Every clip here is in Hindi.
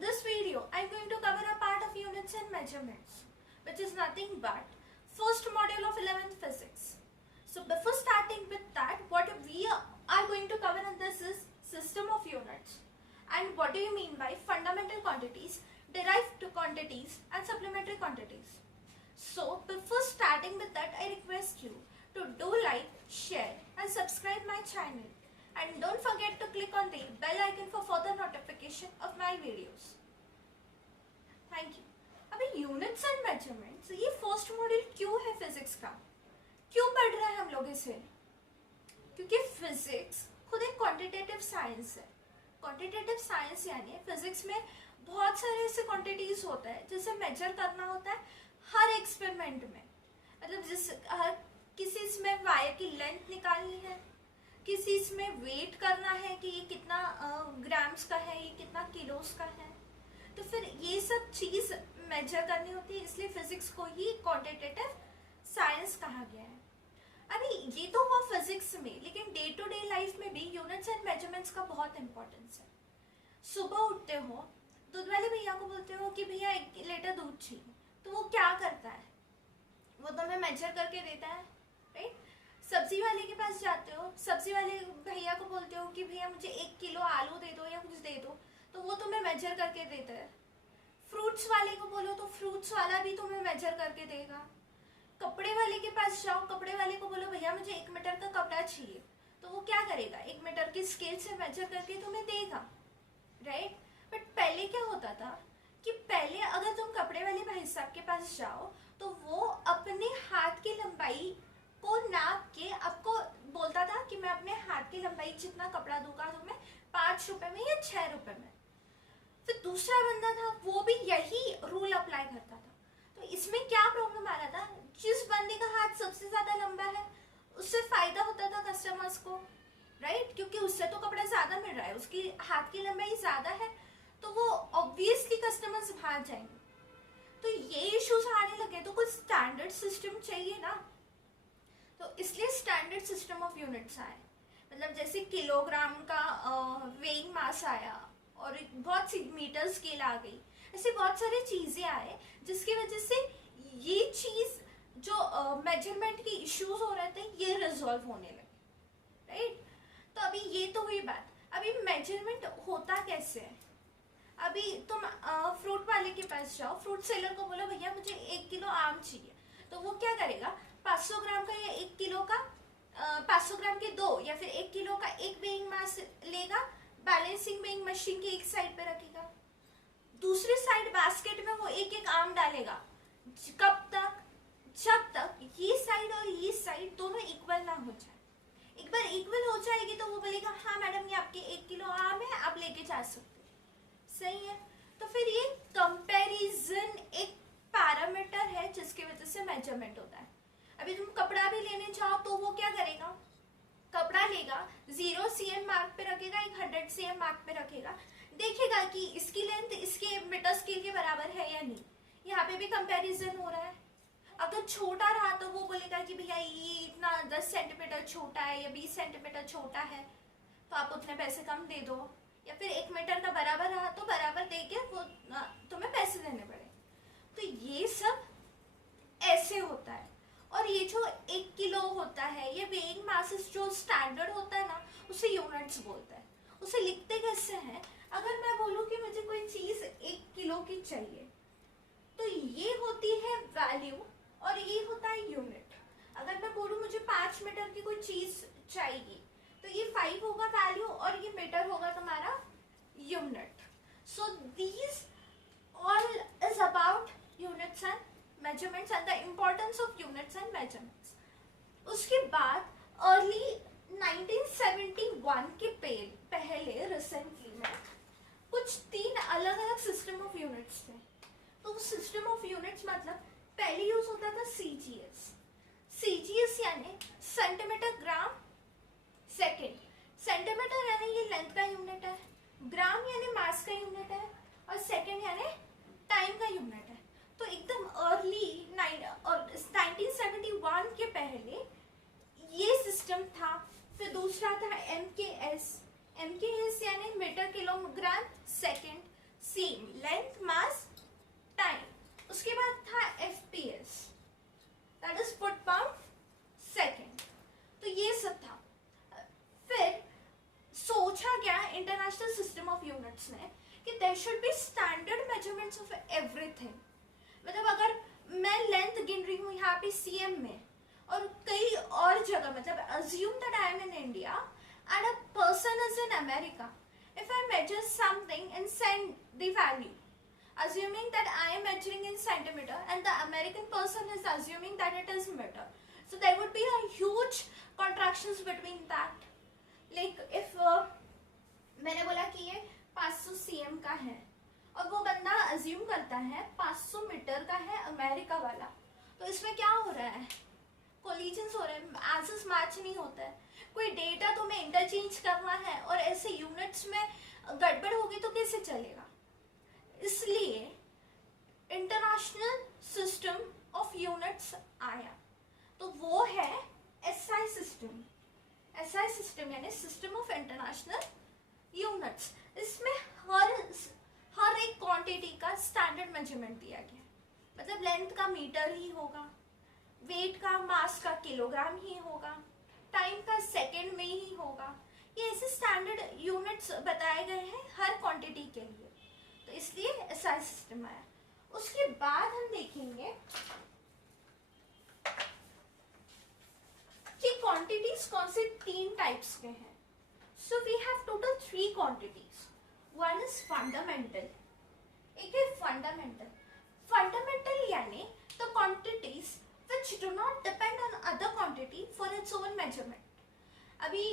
this video, I'm going to cover a part of units and measurements, which is nothing but first module of 11th physics. So before starting with that, what we are going to cover in this is system of units. And what do you mean by fundamental quantities, derived quantities and supplementary quantities. So before starting with that, I request you to do like, share and subscribe my channel. And don't forget to click on the bell icon for further notification of my videos. Thank you. अभी यूनिट्स एंड मेजरमेंट्स, ये फर्स्ट मॉड्यूल क्यों है फिजिक्स का? क्यों पढ़ रहे हैं हम लोग इसे? क्योंकि फिजिक्स खुद एक क्वांटिटेटिव साइंस है. क्वांटिटेटिव साइंस यानी फिजिक्स में बहुत सारे ऐसे क्वांटिटीज होता है जिसे मेजर करना होता है हर एक्सपेरिमेंट में. मतलब किसी इसमें वायर की लेंथ निकालनी है, किसी इसमें वेट करना है कि ये कितना ग्राम्स का है, ये कितना किलोस का है. तो फिर ये सब चीज मेजर करनी होती है, इसलिए फिजिक्स को ही क्वांटिटेटिव साइंस कहा गया है. अभी ये तो हुआ फिजिक्स में, लेकिन डे टू डे लाइफ में भी यूनिट्स एंड मेजरमेंट्स का बहुत इंपॉर्टेंस है. सुबह उठते हो, दूध वाले भैया को बोलते हो कि भैया 1 लीटर दूध चाहिए, तो वो क्या करता है? वो तुम्हें मेजर करके देता है, राइट? सब्जी वाले के पास जाते हो, सब्जी वाले भैया को बोलते हो कि भैया मुझे 1 किलो आलू दे दो या कुछ दे दो, तो वो तुम्हें मेजर करके देता है. फ्रूट्स वाले को बोलो तो फ्रूट्स वाला भी तुम्हें मेजर करके देगा. कपड़े वाले के पास जाओ, कपड़े वाले को बोलो भैया मुझे 1 मीटर का कपड़ा चाहिए, तो वो क्या करेगा? 1 मीटर की स्केल से मेजर करके तुम्हें देगा, राइट? बट पहले क्या होता था कि पहले अगर तुम कपड़े वाले भाई साहब के पास जाओ तो वो अपने हाथ की लंबाई को नाप के आपको बोलता था कि मैं अपने हाथ की लंबाई जितना कपड़ा दूंगा तुम्हें 5 रुपए में या 6 रुपए में. फिर दूसरा बंदा था, वो भी यही रूल अप्लाई करता था. तो इसमें क्या प्रॉब्लम आ रहा था? जिस बंदे का हाथ सबसे ज्यादा लंबा है उससे फायदा होता था कस्टमर्स को, राइट? क्योंकि उससे तो कपड़ा ज्यादा मिल रहा है, उसकी हाथ की लंबाई ज्यादा है, तो वो ऑब्वियसली कस्टमर्स भाग जाएंगे. तो ये इश्यूज आने लगे, तो कुछ स्टैंडर्ड सिस्टम चाहिए ना, तो इसलिए स्टैंडर्ड सिस्टम ऑफ यूनिट्स आए. मतलब जैसे किलोग्राम का वेइंग मास आया और बहुत सी मीटर स्केल आ गई, ऐसे बहुत सारी चीजें आए जिसकी वजह से ये चीज जो मेजरमेंट के इश्यूज हो रहे थे ये रिजॉल्व होने लगे, राइट? तो अभी ये तो हुई बात. अभी मेजरमेंट होता कैसे है? अभी तुम फ्रूट वाले के पास जाओ, फ्रूट सेलर को बोलो भैया मुझे 1 किलो आम चाहिए, तो वो क्या करेगा? 500 ग्राम का या 1 किलो का 500 ग्राम के 2 या फिर 1 किलो का एक वेइंग मास लेगा, बैलेंसिंग वेइंग मशीन की एक साइड पे रखेगा, दूसरी साइड बास्केट में वो एक एक आम डालेगा. कब तक? जब तक ये साइड और ये साइड दोनों इक्वल ना हो जाए. एक बार इक्वल हो जाएगी तो वो बोलेगा हाँ मैडम ये आपके 1 किलो आम है, आप लेके जा सकते. सही है. तो फिर ये कंपैरिजन एक पैरामीटर है जिसकी वजह से मेजरमेंट होता है. अभी तुम कपड़ा भी लेने जाओ तो वो क्या करेगा? कपड़ा लेगा, 0 cm मार्क पे रखेगा, एक 100 cm मार्क पे रखेगा, देखेगा कि इसकी लेंथ इसके मीटर स्केल के बराबर है या नहीं. यहाँ पे भी कंपैरिजन हो रहा है. अगर छोटा रहा तो वो बोलेगा कि भैया ये इतना 10 सेंटीमीटर छोटा है या 20 सेंटीमीटर छोटा है, तो आप उतने पैसे कम दे दो. या फिर 1 मीटर का बराबर रहा तो बराबर दे के वो तुम्हें पैसे देने पड़े. तो ये सब ऐसे होता है. और ये जो 1 किलो होता है, ये वेइंग मासेस जो स्टैंडर्ड होता है ना, उसे यूनिट्स बोलते हैं. उसे लिखते कैसे हैं? अगर मैं बोलूँ कि मुझे कोई चीज 1 किलो की चाहिए, तो ये होती है वैल्यू और ये होता है यूनिट. अगर मैं बोलूँ मुझे 5 मीटर की कोई चीज चाहिए, तो ये 5 होगा वैल्यू और ये मीटर होगा तुम्हारा unit. So these all is about units and measurements and the importance of units and measurements. उसके बाद अर्ली 1971 के पहले रिसेंटली में कुछ 3 अलग अलग सिस्टम ऑफ यूनिट्स थे. तो सिस्टम ऑफ यूनिट्स मतलब पहले यूज होता था सीजीएस. सीजीएस यानी सेंटीमीटर ग्राम सेकेंड. सेंटीमीटर यानी ये लेंथ का यूनिट है, ग्राम यानी मास का यूनिट है, और सेकेंड यानी टाइम का यूनिट है. तो एकदम अर्ली 1971 के पहले ये सिस्टम था. फिर दूसरा था एमकेएस. एमकेएस यानी metre kilogram second. Same length, mass, time. उसके बाद था FPS, that is foot pound second. तो ये सब था. फिर सोचा क्या इंटरनेशनल सिस्टम ऑफ यूनिट्स ने कि there should be standard measurements of everything. मतलब अगर मैं लेंथ गिन रही हूँ यहाँ पे CM में और कई और जगह, मतलब assume that I am in India and a person is in America. If I measure something and send the value, assuming that I am measuring in centimeter and the American person is assuming that it is meter, so there would be a huge contractions between that. Like if मैंने बोला कि ये 500 CM का है और वो बंदा अज्यूम करता है 500 मीटर का है अमेरिका वाला, तो इसमें क्या हो रहा है, कोलिजन्स हो रहे हैं, आंसर्स मैच नहीं होता है. कोई डेटा तुम्हें इंटरचेंज करना है और ऐसे यूनिट्स में गड़बड़ होगी तो कैसे चलेगा. इसलिए इंटरनेशनल सिस्टम ऑफ यूनिट्स आया. तो वो है SI सिस्टम. SI सिस्टम यानी सिस्टम ऑफ इंटरनेशनल यूनिट्स. इसमें हर एक क्वांटिटी का स्टैंडर्ड मेजरमेंट दिया गया. मतलब लेंथ का मीटर ही होगा, वेट का, मास का किलोग्राम ही होगा, टाइम का सेकंड में ही होगा. ये ऐसे स्टैंडर्ड यूनिट्स बताए गए हैं हर क्वांटिटी के लिए. तो इसलिए SI सिस्टम आया. उसके बाद हम देखेंगे कि क्वांटिटीज कौन से 3 टाइप्स के हैं. So we have total 3 quantities. One is fundamental, एक है फंडामेंटल. फंडामेंटल यानी the quantities which do not depend on other quantity for its own measurement. अभी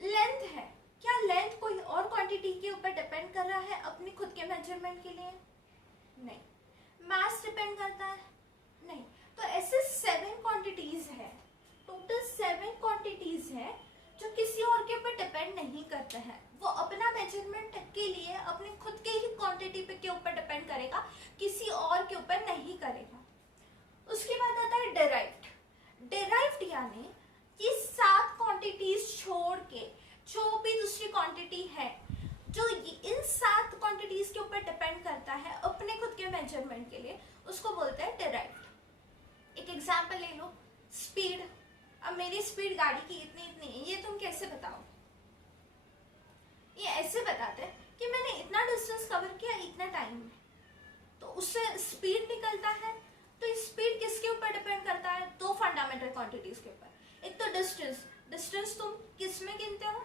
लेंथ है, क्या लेंथ कोई और क्वांटिटी के ऊपर डिपेंड कर रहा है अपनी खुद के मेजरमेंट के लिए? नहीं. मास डिपेंड करता है? नहीं. तो ऐसे 7 क्वांटिटीज है, टोटल 7 क्वांटिटीज है जो किसी और के ऊपर डिपेंड नहीं करते हैं. वो अपना मेजरमेंट के लिए अपनी खुद के ही क्वांटिटी पे के ऊपर डिपेंड करेगा, किसी और के ऊपर नहीं करेगा. उसके बाद आता है डेराइव्ड. डेराइव्ड यानी कि 7 क्वांटिटीज छोड़ के जो भी दूसरी क्वांटिटी है जो इन 7 क्वांटिटीज के ऊपर डिपेंड करता है अपने खुद के मेजरमेंट के लिए, उसको बोलते हैं डेराइव्ड. एक एग्जांपल ले लो, स्पीड. अब मेरी स्पीड गाड़ी की इतनी है, ये तुम कैसे बताओ? ये ऐसे बताते हैं कि मैंने इतना डिस्टेंस कवर किया इतना टाइम में, तो उससे स्पीड निकलता है. तो स्पीड किसके ऊपर डिपेंड करता है? 2 फंडामेंटल क्वांटिटीज के ऊपर. एक तो डिस्टेंस. डिस्टेंस तुम किस में गिनते हो?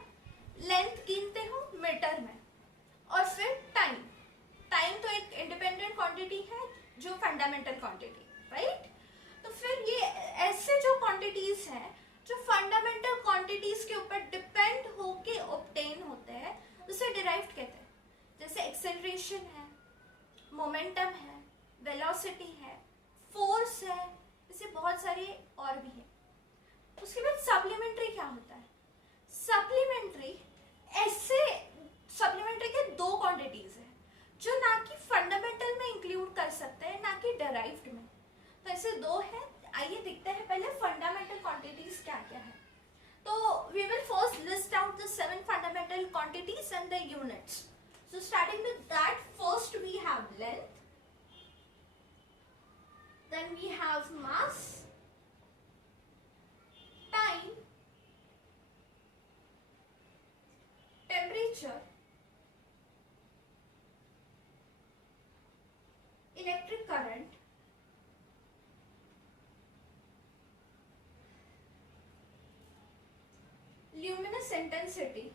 लेंथ गिनते हो मीटर में. और फिर टाइम. टाइम तो एक इंडिपेंडेंट क्वांटिटी है जो फंडामेंटल क्वांटिटी, राइट? तो फिर ये ऐसे जो क्वांटिटीज हैं जो फंडामेंटल क्वांटिटीज के ऊपर डिपेंड होके ऑब्टेन होते हैं, उसे डिराइव्ड कहते हैं. जैसे एक्सेलरेशन है, मोमेंटम है, वेलोसिटी है, फोर्स है, ऐसे बहुत सारे और भी है. उसके बाद सप्लीमेंट्री क्या होता है? सप्लीमेंट्री के 2 क्वांटिटीज है जो ना कि फंडामेंटल में इंक्लूड कर सकते हैं ना कि डेराइव्ड में. तो ऐसे 2 है. आइए देखते हैं पहले फंडामेंटल क्वांटिटीज क्या क्या है. तो we will first list out the 7 fundamental quantities and the units. So starting with that, first we have length, then we have mass, time, temperature, electric current, luminous intensity,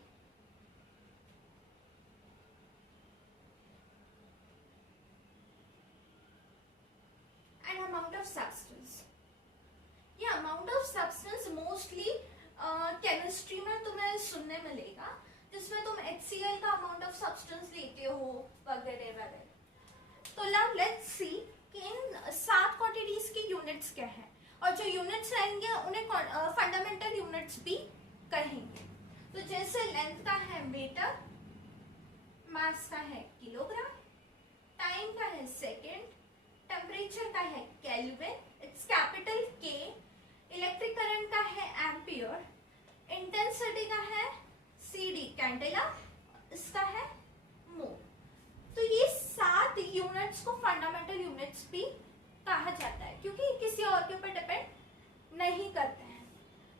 and amount of substance. ये amount of substance mostly chemistry में तुम्हें सुनने मिलेगा, जिसमें तुम HCl का amount of substance लेते हो वगैरह वगैरह. तो now let's see कि इन 7 क्वांटिटीज की यूनिट्स क्या है, और जो यूनिट्स रहेंगे उन्हें फंडामेंटल यूनिट्स भी कहेंगे. तो जैसे लेंथ का है मीटर, मास का है किलोग्राम, टाइम का है सेकेंड, टेम्परेचर का है केल्विन, इट्स कैपिटल के, इलेक्ट्रिक करंट का है एम्पियर, इंटेंसिटी का है CD कैंडेला, इसका है मोल. तो ये 7 यूनिट्स को फंडामेंटल यूनिट्स भी कहा जाता है क्योंकि किसी और के ऊपर डिपेंड नहीं करते हैं।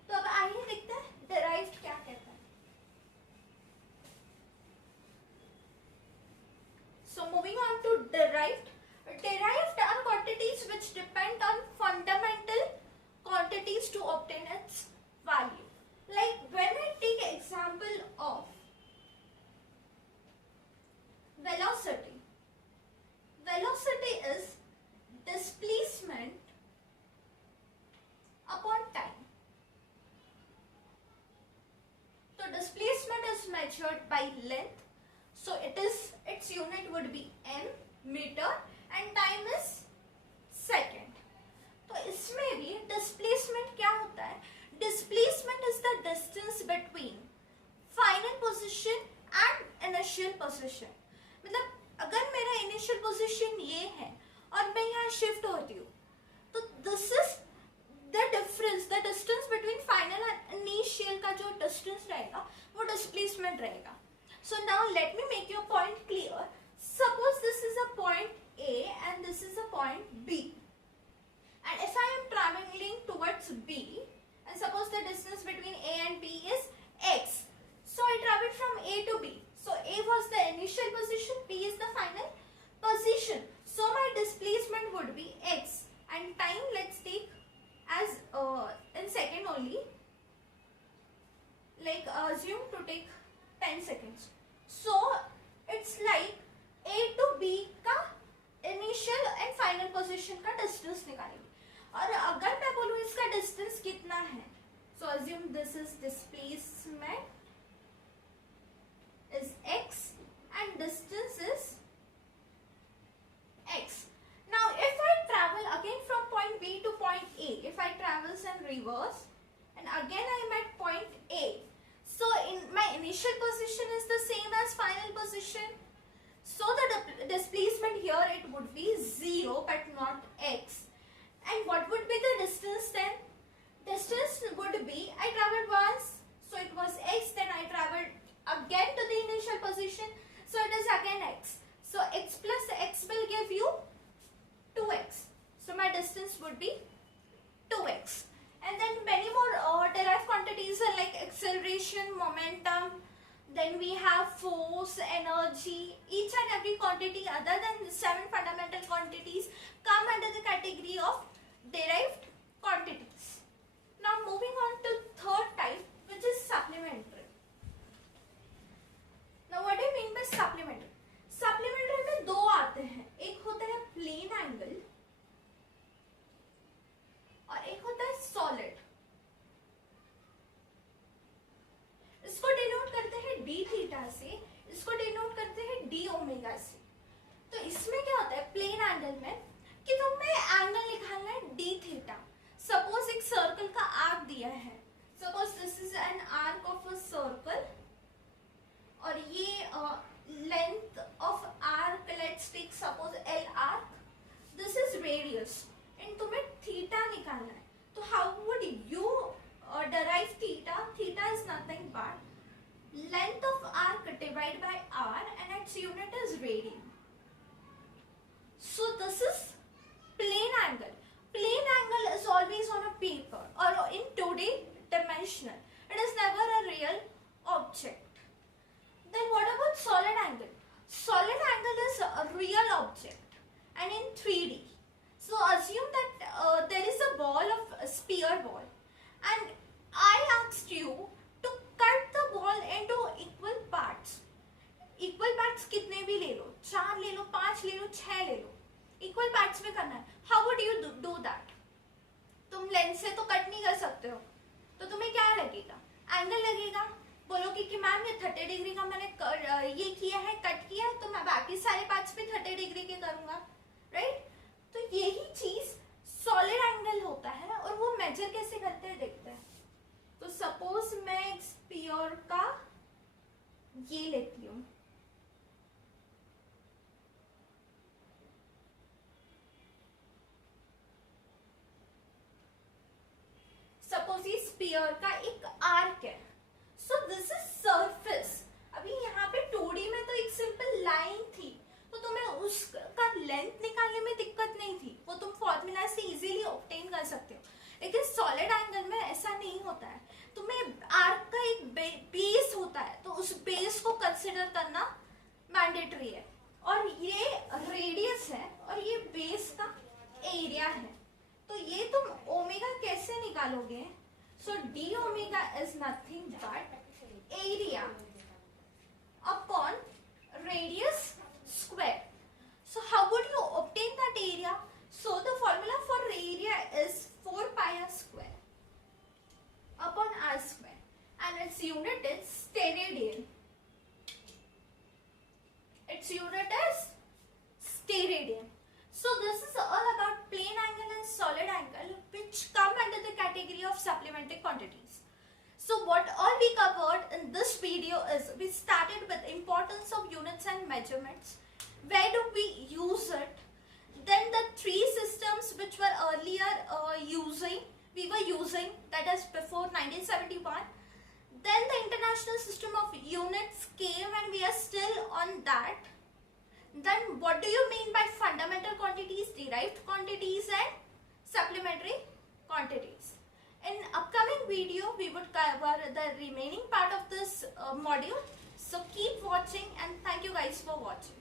तो अब आइए देखते हैं डिराइव्ड क्या कहता है। So moving on to derived. Derived are quantities which depend on fundamental quantities to obtain its value. Like when I take example of velocity. Velocity is displacement upon time. So displacement is measured by length. So its unit would be m meter and time is second. तो इसमें भी displacement क्या होता है? Displacement is the distance between final position and initial position. मतलब अगर मेरा initial position ये है और मैं यहाँ shift होती हूँ तो this is the difference, the distance between final and initial का जो distance रहेगा वो displacement रहेगा. So now let me make your point clear. Suppose this is a point A and this is a point B. And if I am traveling towards B, and suppose the distance between A and B is X. So I travel from A to B. So A was the initial position, B is the final position. So my displacement would be X. And time let's take as in second only. Like assume to take 10 seconds. So it's like A to B का initial and final position का distance निकालेंगे. और अगर मैं बोलूँ इसका distance कितना है, so assume this is displacement is x and distance is x. Now if I travel again from point B to point A, if I travels in reverse and again I am at point A. So in my initial position is the same as final position. So the displacement here it would be 0 but not x. And what would be the distance then? Distance would be, I traveled once, so it was x, then I traveled again to the initial position, so it is again x. So x plus x will give you 2x. So my distance would be 2x. And then many more derived quantities are like acceleration, momentum, then we have force, energy. Each and every quantity other than 7 fundamental quantities come under the category of derived quantities. Now moving on to third type, which is supplementary. Now what do you mean by supplementary? Supplementary में दो आते हैं, एक होता है plane angle और एक होता है solid. इसको डिनोट करते हैं d थीटा से, इसको डिनोट करते हैं d ओमेगा से. तो इसमें क्या होता है प्लेन एंगल में कि तुम्हें एंगल निकालना है d थीटा. सपोज एक सर्कल का आर्क दिया है, suppose this is an arc of a circle और ये length of arc let's take suppose l arc, this is radius and तुम्हें थीटा निकालना है. तो how would you derive theta? Theta is nothing but length of arc divided by r and its unit is radian. So this is plane angle. Plane angle is always on a paper or in 2D dimensional. It is never a real object. Then what about solid angle? Solid angle is a real object and in 3D. So assume that there is a ball of a sphere ball and I asked you to cut the ball into equal parts. Equal parts कितने भी ले लो, 4 ले लो, 5 ले लो, 6 ले लो, equal parts में करना है. How would you do that? तुम लेंस से तो कट नहीं कर सकते हो, तो तुम्हें क्या लगेगा? एंगल लगेगा. बोलोगे कि मैम ये 30 डिग्री का मैंने ये किया है, कट किया है, तो मैं बाकी सारे पार्ट्स भी 30 डिग्री के करूंगा, राइट? तो यही चीज सॉलिड एंगल होता है और वो मेजर कैसे करते हैं देखते हैं. तो सपोज मैं एक स्फीयर का ये लेती हूँ, सपोज ये स्फीयर का एक आर्क है. So this is surface. अभी यहाँ पे 2D में तो एक सिंपल लाइन थी, तो तुम्हें उसका लेंथ ऑब्टेन कर सकते हो, लेकिन सॉलिड एंगल में ऐसा नहीं होता है। तुम्हें आर्क का एक बेस होता है, तो उस बेस को कंसिडर करना मैंडेटरी है। और ये रेडियस है और ये बेस का एरिया है, तो ये तुम ओमेगा कैसे निकालोगे? So d omega is nothing but area upon radius square. So how would you obtain that area? So the formula for area is 4 pi r square upon r square, and its unit is steradian. Its unit is steradian. So this is all about plane angle and solid angle, which come under the category of supplementary quantities. So what all we covered in this video is, we started with importance of units and measurements. Where do we use it? Then the three systems which were earlier we were using, that is before 1971. Then the international system of units came and we are still on that. Then what do you mean by fundamental quantities, derived quantities and supplementary quantities? In upcoming video, we would cover the remaining part of this module. So keep watching, and thank you guys for watching.